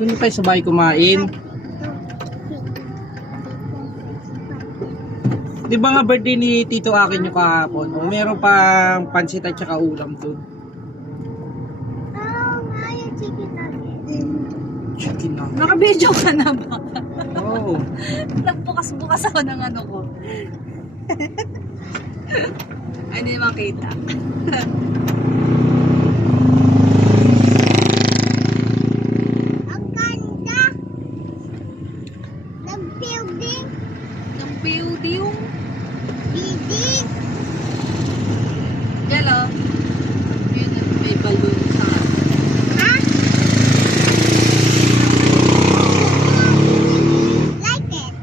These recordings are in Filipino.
Doon tayo sa bahay kumain. Di ba nga birthday ni Tito Akin yung kahapon? O meron pang pansit at saka ulam doon. Chicken na. Naka-video ka na ba? Oo. Nagbukas-bukas ako ng ano ko. Ay, hindi makita. Ang ganda ng building. Ng building. Building. Galo. Yun, may balloon sa... Ha? Like it.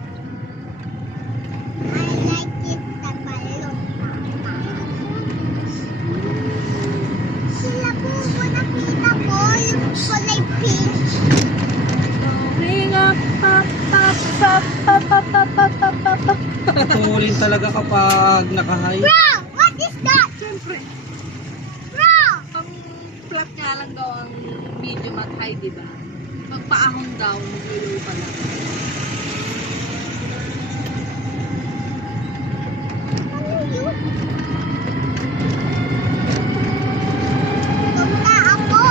I like it the balloon. Sila po nakita ko yung kulay pink. Going up, up, up, up, up, up, up, up, up, up, up. Tutulin talaga kapag nakahay. Bro, what is that? Siyempre, Bro! ang flat nga lang daw ang medium at high, di ba? Pagpaahon daw, mag-low pa lang. Ano yun? Punta ako.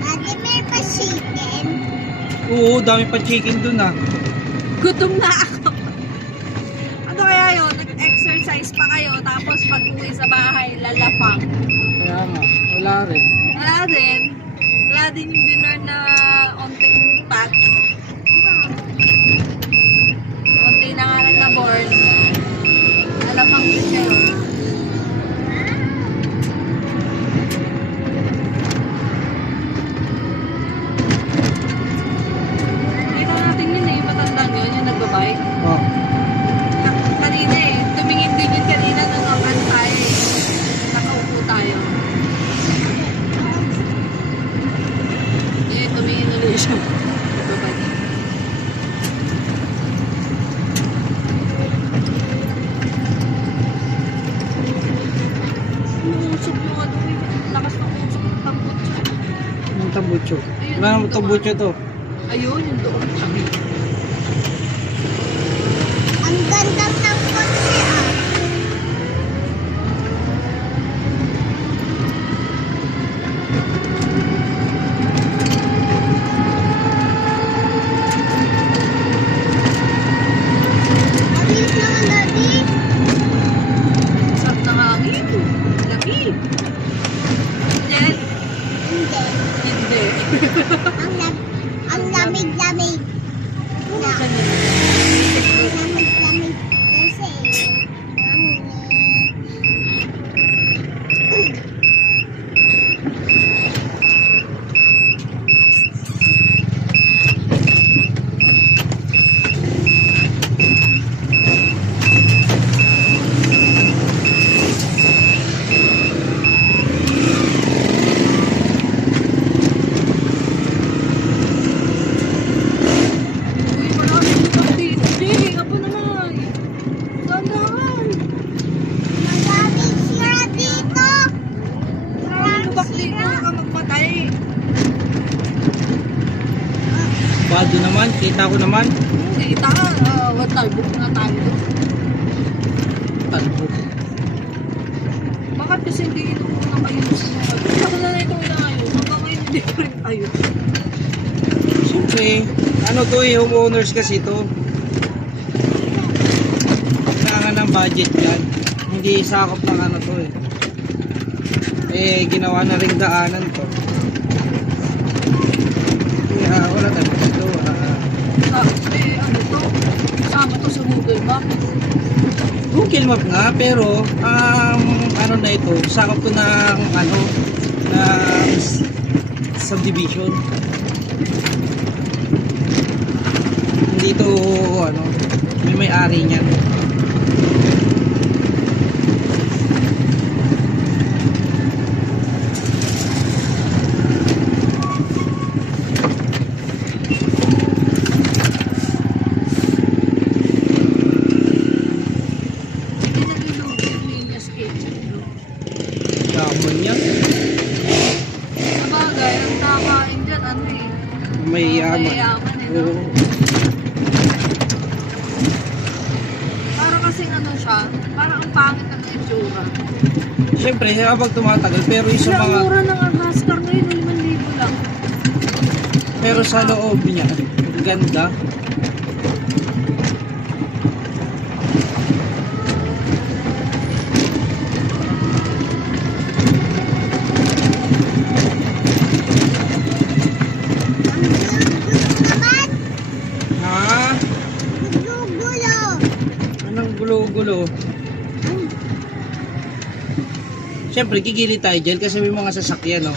Dati may pa-chicken. Oo, dami pa chicken doon ah. Gutom na ako. Ano kaya yun? Nag-exercise pa kayo, tapos pag-uwi sa bahay, lalapang. Kaya nga, wala rin. Wala din. Wala din yung dinner na onting pat. Onti na nga lang na board. Lalapang din siya. Nakita natin yun eh, yung matandang yun, yung nagbabike. Oh. Kanina eh, tumingin din yun kanina nung naman tayo eh. Nakaupo tayo. Eh, tumingin ulit siya. Nagbabike. Uusog yung ano eh. Lakas ng usog ng tambot siya. Yung tambucho. Ayun, Wala dito tambucho to. Ayun, yung doon. Ang ganda ng kotse ah. Ayos naman, Daddy. Sarap ng hangin. Lamig. Jen? Hindi. Hindi. Ang lamig-lamig. Na. Lamig-lamig kasi. Uy, marami dito dito. Hindi, apo naman. Dandahan. Maraming sira dito. Maraming lubak dito. sira. Ka magpatay. Bado naman, kita ko naman. Kita ka. What talbog na tayo. Talbo. Bakit kasi hindi ito muna kayo sa mga... Ako na ito inaayos. Hanggang ngayon hindi ko rin ayos. Siyempre, ano to eh, homeowners kasi to. Kailangan ng budget yan. Hindi sakop ng ano to eh. Eh, ginawa na ring daanan to. Kaya wala tayong magagawa. Ano to? Kasama to sa Google Map. Google Map nga, pero ano na ito, sakop to ng ano, ng subdivision. Hindi to ano, may may-ari niyan. siya, parang ang pangit ng itsura. Siyempre, habang tumatagal, pero yung sa Kaya ang mga, mura ng Huskar ngayon, 5,000 lang. pero sa loob niya, ang ganda. Naman, Ha? gulo-gulo. Anong gulo-gulo? Siyempre, gigili tayo dyan kasi may mga sasakyan, no?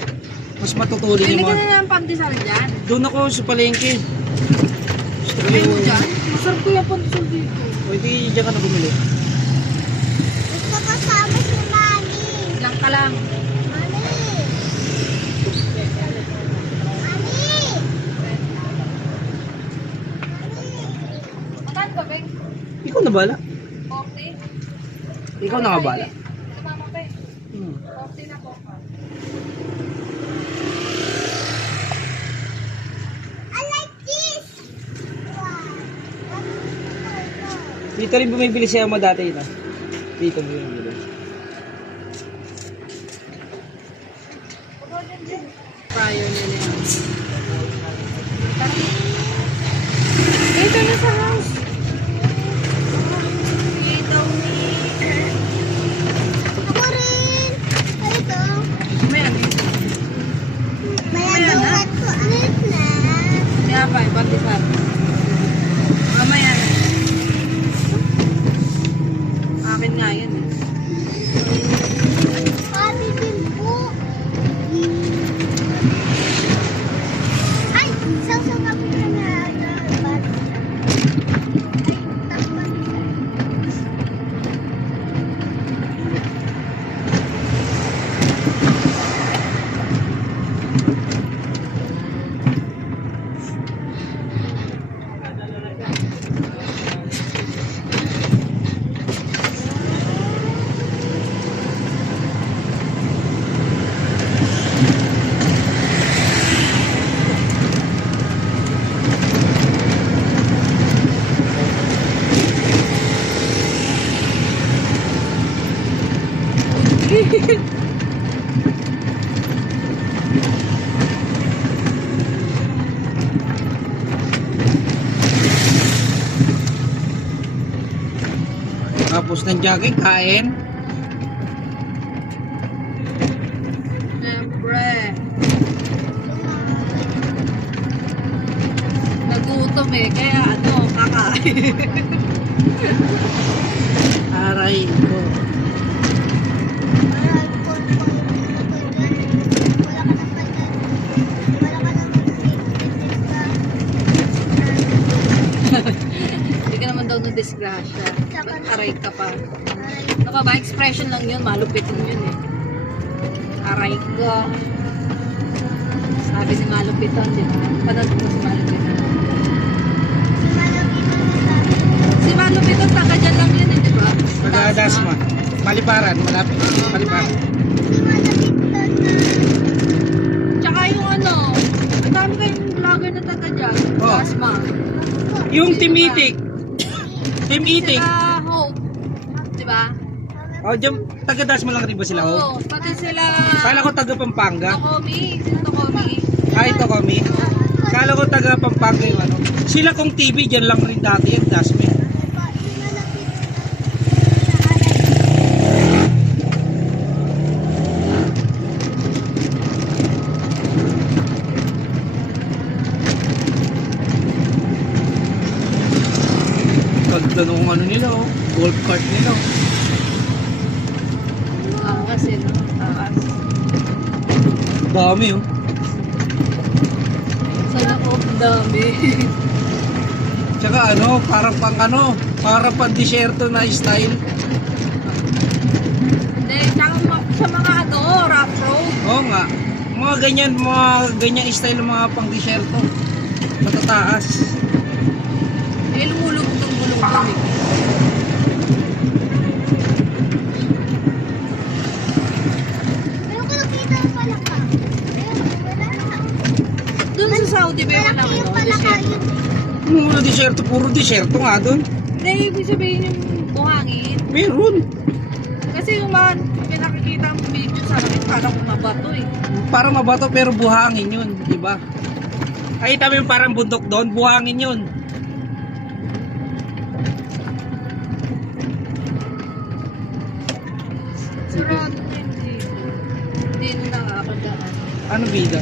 Mas matutulin Bili yung ka mga... na ng pandesal dyan. Doon ako sa palengke. Gusto ko Bili mo yung... dyan. Masarap ko yung pandesal dito. O, hindi dyan ka na bumili. Gusto kasama si Mami. Lang ka lang. Mami. Mami. Magkano ba, Beng? Ikaw na bala. 40? Ikaw na nga bala. Mama, Beng. Hmm. 40 na po. I like this. Dito rin bumibili siya mo dati na. Dito bumibili. Prior nila yan. Dito na sa house. Dito ni... Ako rin. Ito. Ayan. Mayagawa ko. Alit na. Kaya pa, pandesal. Mamaya na. Akin nga yan eh. Sabi din po. Ay, saw-saw ka po na bat. Ay, takpan. Tapos ng jogging, kain. Siyempre. Nagutom eh, kaya ano, kakain. Aray ko. Hindi ka naman daw disgrasya. Ba't aray ka pa? Ano ka ba? Expression lang yun. Malupitin yun eh. Aray ko. Sabi si Malupiton, di ba? Panood mo si Malupiton. Si Malupiton, taga dyan lang yun eh, di ba? Taga-Dasma. Paliparan, malapit. Paliparan. Tsaka yung ano, ang dami kayong vlogger na taga dyan. Oh. Dasma. Yung Team Itik. Team Itik. Sila Hope. Di ba? O, dyan, taga-Dasma lang rin ba sila? Oo. Pati sila... Kala ko taga Pampanga. Tokomi. Sino Tokomi? Ay, ito kami. Kala ko taga Pampanga yung ano. Sila kong TV, dyan lang rin dati yung Dasma. Ganda nung ano nila, oh. Golf cart nila, oh. Angas eh, no? Angas. Dami, oh. Sana ko, dami. Tsaka parang pang disyerto na style. Hindi, tsaka sa mga ano, rough road. Oo nga. Mga ganyan style ng mga pang disyerto. Matataas. Eh, lumulog ng gulong kami. Pero kung nakita ko pala ka. Wala na. Doon sa Saudi, ba wala Malaki ano, yung pala ka. disyerto. Mga disyerto, puro disyerto nga doon. Hindi, ibig sabihin yung buhangin. Meron. Kasi yung mga may nakikita ang video sa akin, parang mabato eh. Parang mabato pero buhangin yun, di ba? Ay, tabi yung parang bundok doon, buhangin yun. Sarado na hindi. Hindi na nakakadaan. Ano bida?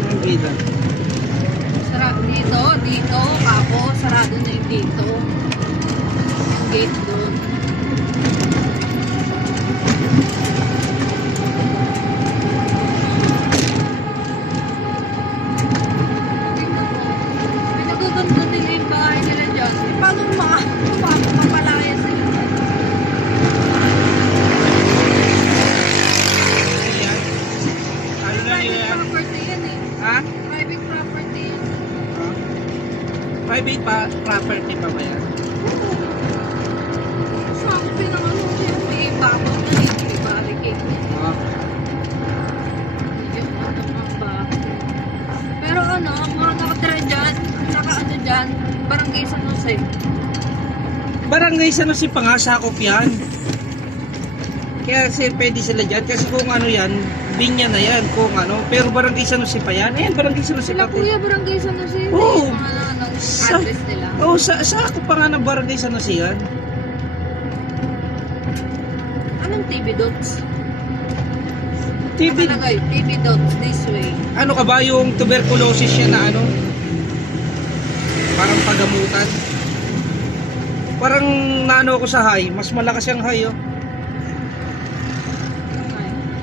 Ano bida? Sarado dito, ako, sarado na yung dito. Yung gate doon. May naguganda nila yung bahay nila dyan. Eh, paano mapalaya sila? Ayan. Ano na yun Private yan? property yan eh. Ha? Private property yan. Private property pa ba yan? Sa akin pinangano yan. May babaw na yun. May barricade na yun. Ah. Yung ano mga bahay. Pero ano, ang mga nakatira dyan, naka-ano dyan, barangay San Jose. Barangay San Jose pa nga, sakop yan. Kaya pwede sila dyan. Kasi kung ano yan, binya na yan. Kung ano. Pero barangay San Jose pa yan. Ayan, barangay San Jose Sila pa. kuya, barangay San Jose. Oo. Yung mga anong Sa- address nila. Oo, sakop pa nga ng barangay San Jose yan. Anong TV dots? TV, Nakalagay, TV dots this way. ano ka ba yung tuberculosis yan na ano? Parang pagamutan. Parang naano ako sa high. Mas malakas yung high, oh.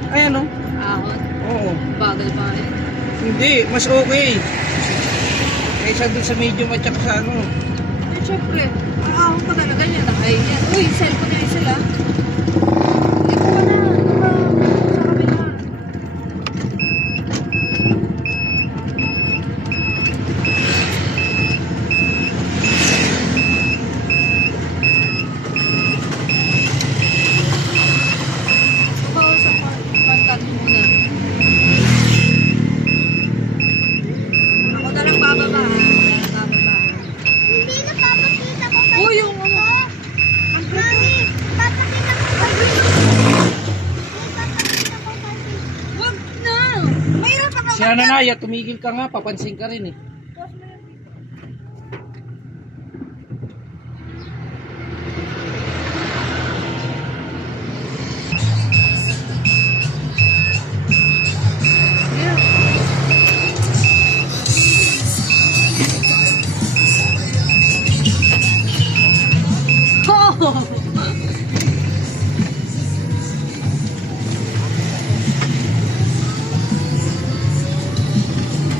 Ay, Ayan, oh. ahon. Oo. Bagal pa rin. Hindi, mas okay. Kaysa dun sa medium at saka sa ano. Eh, syempre, ang ahon pa talaga niya. Ay, yan. Uy, cellphone na yun sila. Ito ka na. Sa kabila. Kausap ko. Pantan muna. Ako na lang bababa. Bababa. Hindi na papakita ko kayo. Uy, yung ano. Ang Mami, papakita ko kayo. Papakita ko kayo. Wag na! Mayroon pa ka Si Ananaya, tumigil ka nga. Papansin ka rin, eh.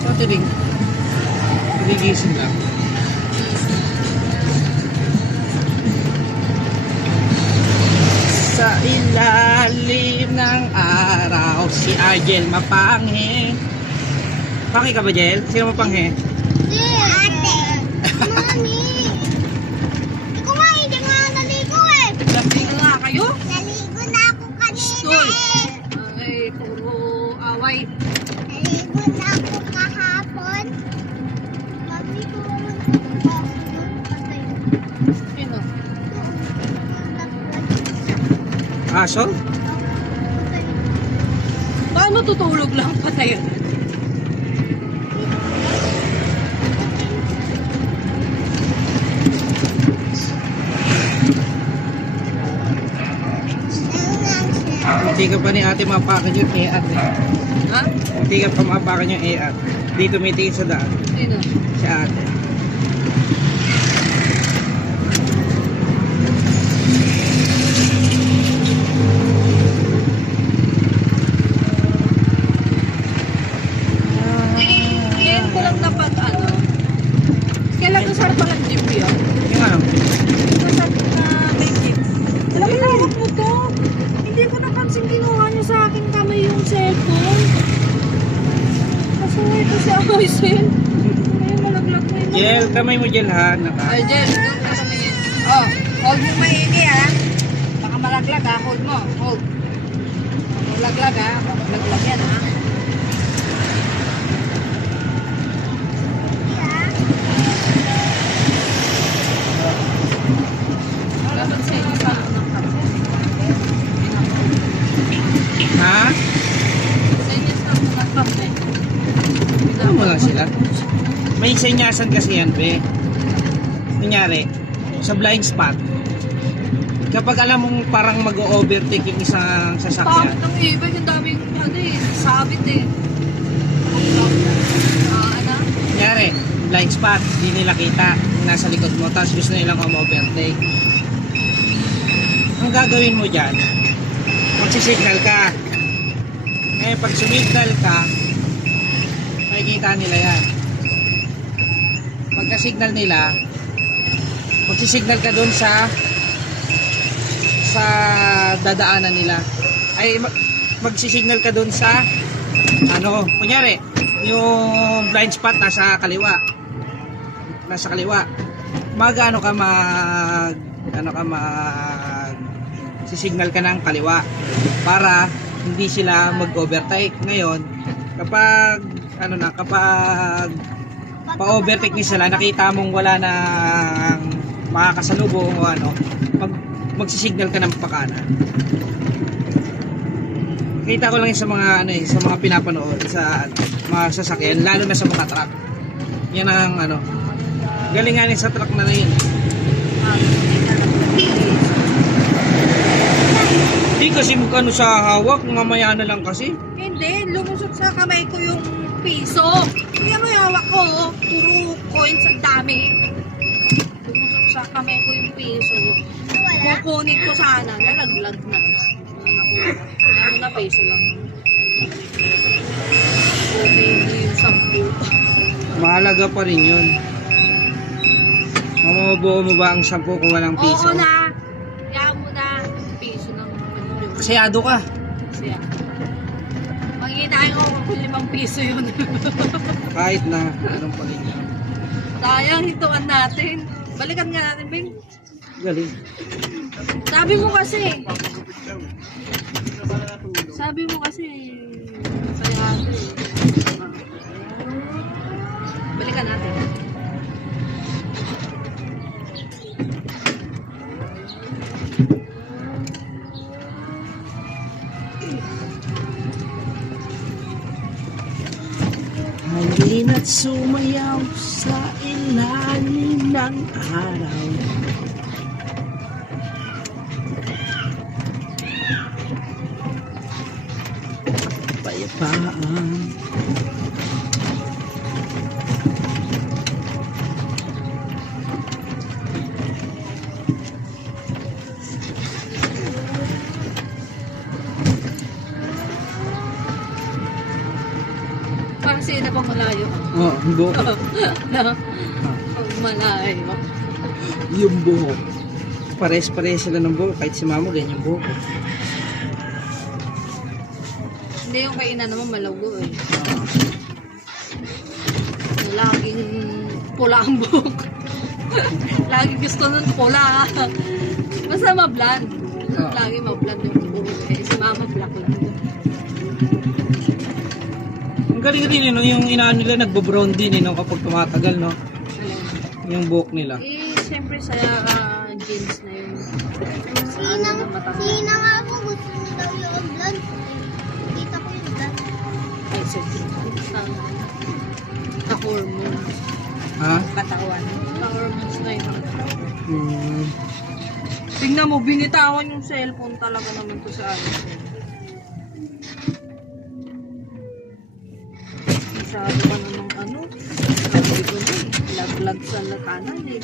Sa tiling. Tinigising lang. Sa ilalim ng araw, si Argel mapanghe. Panghe ka ba, Jel? Sino mapanghe? Ate. Mami. Ikaw nga, hindi nga naligo eh. Lapigo nga kayo? Naligo na ako kanina Stoy. eh. Ay, puro away. Naligo na ako kahapon. Mami ko. Sino? Aso? Paano tutulog lang patay? Hindi ka pa ni ate mapakan yung e-at eh. Ha? Hindi ka pa mapakan yung e-at. Dito tumitingin sa daan. Sino? Si ate. Ngayon ko lang dapat ano. Kailan ko sarap palang jeep yun? Yung ano? Masarap na may jeep. Alam mo, tawag mo to. Hindi ko napansin kinuha niya sa akin kamay yung cellphone. Kasi ito si Amoysen. Ay, malaglag na yun. Jel, kamay mo Jel ha. Naka. Ay, Jen, doon ka kami. Oh, hold mo maigi ha. Baka malaglag ha. Hold mo. Hold. Malaglag ha. Malaglag yan ha. Dapat sa'yo. ng kape. Ha? Senyas lang ng kape. Ano mo lang sila? May senyasan kasi yan, be. Kunyari, sa blind spot, kapag alam mong parang mag-overtake yung isang sasakyan, Bakit ang ibig? Ang daming ano eh, sabit eh. Ano? kunyari, blind spot, hindi nila kita yung nasa likod mo, tapos gusto nilang overtake. Ang gagawin mo dyan, magsisignal ka. Ngayon, pag sumignal ka, makikita nila yan. Pagka-signal nila, magsisignal ka doon sa dadaanan nila. Ay, magsisignal ka doon sa ano, kunyari, yung blind spot nasa kaliwa. Mag-ano ka sisignal ka ng kaliwa para hindi sila mag-overtake. Ngayon, kapag pa-overtake niya sila, nakita mong wala nang makakasalubong o ano, magsisignal ka ng pakanan. Kita ko lang yun sa mga sa mga pinapanood sa mga sasakyan, lalo na sa mga truck. Yan ang galingan sa truck na yun. Hindi kasi magkano sa hawak, mamaya na lang kasi. Hindi, lumusot sa kamay ko yung piso. Hindi mo yung hawak ko, oh. Puro coins ang dami. Lumusot sa kamay ko yung piso. Kukunin ko sana, nalaglag na. Ano na peso lang. Okay, hindi yung 10. Mahalaga pa rin yun. Mamubuo mo ba ang 10 kung walang piso? Oo na. Kaya mo na. Piso lang. Kasiyado ka. Siya. Magkikain ko kung 5 piso yun. Kahit na anong pangingin. Sayang, hituan natin. Balikan nga natin, Bing. Galing. Sabi mo kasi. Sayado eh. Balikan natin. Halina't sumayaw sa ilalim ng araw. Payapaan. Parang sila pang malayo. Oh, yung buhok. Pang malayo. Yung buhok. Pares-pares sila ng buhok. Kahit si mama, ganyan buhok. Hindi yung kay ina naman malago eh. Laging pula ang buhok. Laging gusto nun pula. Basta mablan. Lagi mablan yung buhok eh. Si mama black lang. Ang galing rin yung inaan nila nagbo-brown din kapag tumatagal yung buhok nila. Eh, siyempre sa jeans na yun. Sina nga po, gusto niya daw yung vlog. Kita ko yung vlog. Ay, siyempre. Sa hormones. Ha? Katawan. Sa hormones na yun. Hmm. Tingnan mo, binitawan yung cellphone talaga naman to sa ano. Masyado pa namang ano. Sabi ko na eh. Laglag sa latanan eh.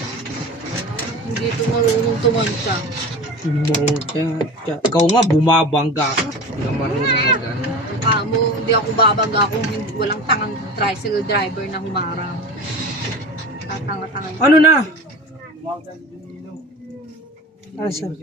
Hindi ito marunong tumantya. Ikaw nga, bumabangga ka. Hindi ka marunong mag-ano. Kamo, hindi ako babangga kung walang tangang tricycle driver na humarang. Tatanga-tanga. Ano na? Asa?